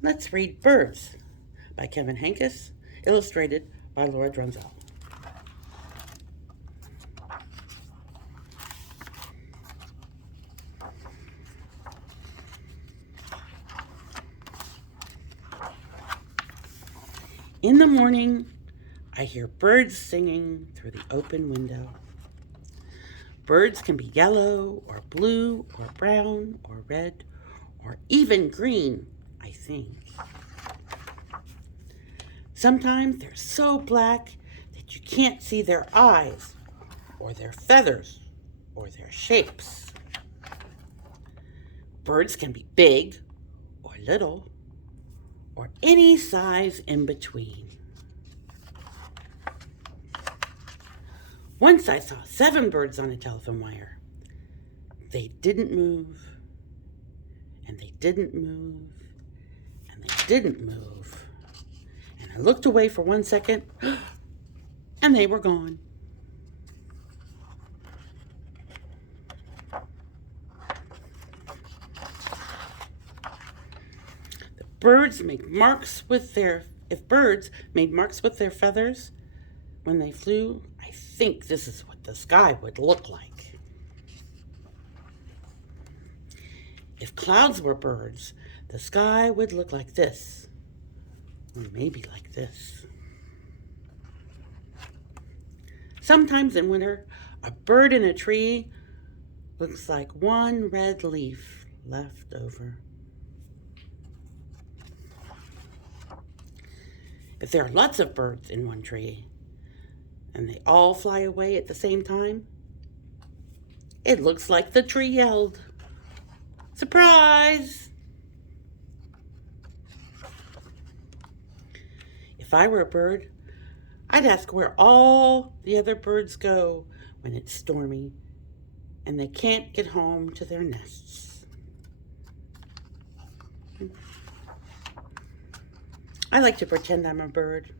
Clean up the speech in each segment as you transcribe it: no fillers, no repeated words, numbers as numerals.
Let's read Birds by Kevin Henkes, illustrated by Laura Dronzek. In the morning, I hear birds singing through the open window. Birds can be yellow or blue or brown or red or even green, I think. Sometimes they're so black that you can't see their eyes or their feathers or their shapes. Birds can be big or little or any size in between. Once I saw 7 birds on a telephone wire. They didn't move, and they didn't move, and they didn't move. And I looked away for 1 second, and they were gone. If birds made marks with their feathers when they flew, I think this is what the sky would look like. If clouds were birds, the sky would look like this, or maybe like this. Sometimes in winter, a bird in a tree looks like one red leaf left over. If there are lots of birds in one tree, and they all fly away at the same time, it looks like the tree yelled, "Surprise!" If I were a bird, I'd ask where all the other birds go when it's stormy and they can't get home to their nests. I like to pretend I'm a bird.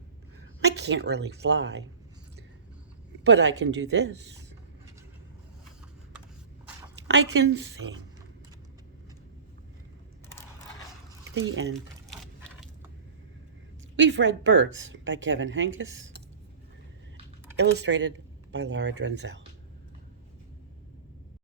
I can't really fly, but I can do this. I can sing. The end. We've read Birds by Kevin Henkes, illustrated by Laura Dronzek.